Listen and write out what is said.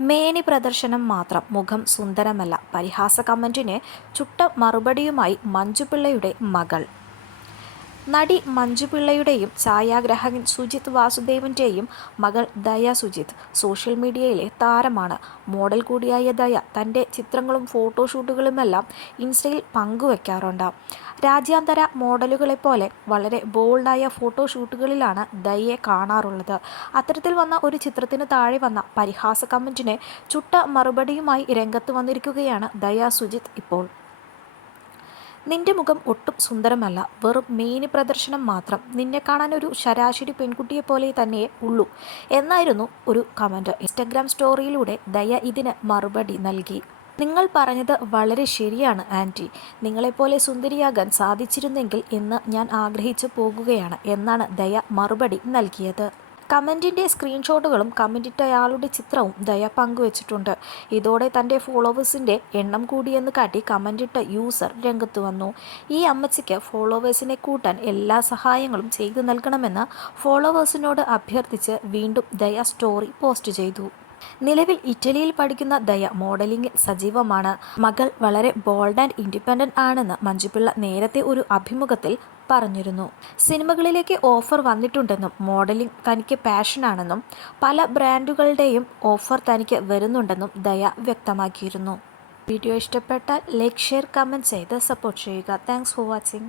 മേനി പ്രദർശനം മാത്രം മുഖം സുന്ദരമല്ല. പരിഹാസ കമന്റിന് ചുട്ട മറുപടിയുമായി മഞ്ജുപിള്ളയുടെ മകൾ. നടി മഞ്ജുപിള്ളയുടെയും ഛായാഗ്രാഹകൻ സുജിത് വാസുദേവന്റെയും മകൾ ദയ സുജിത് സോഷ്യൽ മീഡിയയിലെ താരമാണ്. മോഡൽ കൂടിയായ ദയ തന്റെ ചിത്രങ്ങളും ഫോട്ടോഷൂട്ടുകളുമെല്ലാം ഇൻസ്റ്റയിൽ പങ്കുവെക്കാറുണ്ട്. രാജ്യാന്തര മോഡലുകളെ പോലെ വളരെ ബോൾഡായ ഫോട്ടോഷൂട്ടുകളിലാണ് ദയയെ കാണാറുള്ളത്. അത്തരത്തിൽ വന്ന ഒരു ചിത്രത്തിന് താഴെ വന്ന പരിഹാസ കമന്റിനെ ചുട്ട മറുപടിയുമായി രംഗത്ത് വന്നിരിക്കുകയാണ് ദയ സുജിത് ഇപ്പോൾ. നിന്റെ മുഖം ഒട്ടും സുന്ദരമല്ല. വെറും മേനി പ്രദർശനം മാത്രം. നിന്നെ കാണാൻ ഒരു ശരാശരി പെൺകുട്ടിയെ പോലെ തന്നെ ഉള്ളൂ. എന്നായിരുന്നു ഒരു കമന്റ് ഇൻസ്റ്റഗ്രാം സ്റ്റോറിയിലൂടെ ദയ ഇതിന് മറുപടി നൽകി. നിങ്ങൾ പറഞ്ഞത് വളരെ ശരിയാണ് ആന്റി നിങ്ങളെപ്പോലെ സുന്ദരിയാകാൻ സാധിച്ചിരുന്നെങ്കിൽ എന്ന് ഞാൻ ആഗ്രഹിച്ചു പോകുകയാണ് എന്നാണ് ദയ മറുപടി നൽകിയത്. കമന്റിന്റെ സ്ക്രീൻഷോട്ടുകളും കമന്റിട്ടയാളുടെ ചിത്രവും ദയ പങ്കുവച്ചിട്ടുണ്ട്. ഇതോടെ തന്റെ ഫോളോവേഴ്സിന്റെ എണ്ണം കൂടിയെന്ന് കാട്ടി കമന്റിട്ട യൂസർ രംഗത്ത് വന്നു. ഈ അമ്മച്ചിക്ക് ഫോളോവേഴ്സിനെ കൂട്ടാൻ എല്ലാ സഹായങ്ങളും ചെയ്തു നൽകണമെന്ന് ഫോളോവേഴ്സിനോട് അഭ്യർത്ഥിച്ച് വീണ്ടും ദയ സ്റ്റോറി പോസ്റ്റ് ചെയ്തു. നിലവിൽ ഇറ്റലിയിൽ പഠിക്കുന്ന ദയ മോഡലിംഗിൽ സജീവമാണ്. മകൾ വളരെ ബോൾഡ് ആൻഡ് ഇൻഡിപെൻഡന്റ് ആണെന്ന് മഞ്ജുപിള്ള നേരത്തെ ഒരു അഭിമുഖത്തിൽ പറഞ്ഞിരുന്നു. സിനിമകളിലേക്ക് ഓഫർ വന്നിട്ടുണ്ടെന്നും മോഡലിംഗ് തനിക്ക് പാഷനാണെന്നും പല ബ്രാൻഡുകളുടെയും ഓഫർ തനിക്ക് വരുന്നുണ്ടെന്നും ദയ വ്യക്തമാക്കിയിരുന്നു. വീഡിയോ ഇഷ്ടപ്പെട്ടാൽ ലൈക്ക് ഷെയർ കമന്റ് ചെയ്ത് സപ്പോർട്ട് ചെയ്യുക. Thanks for watching.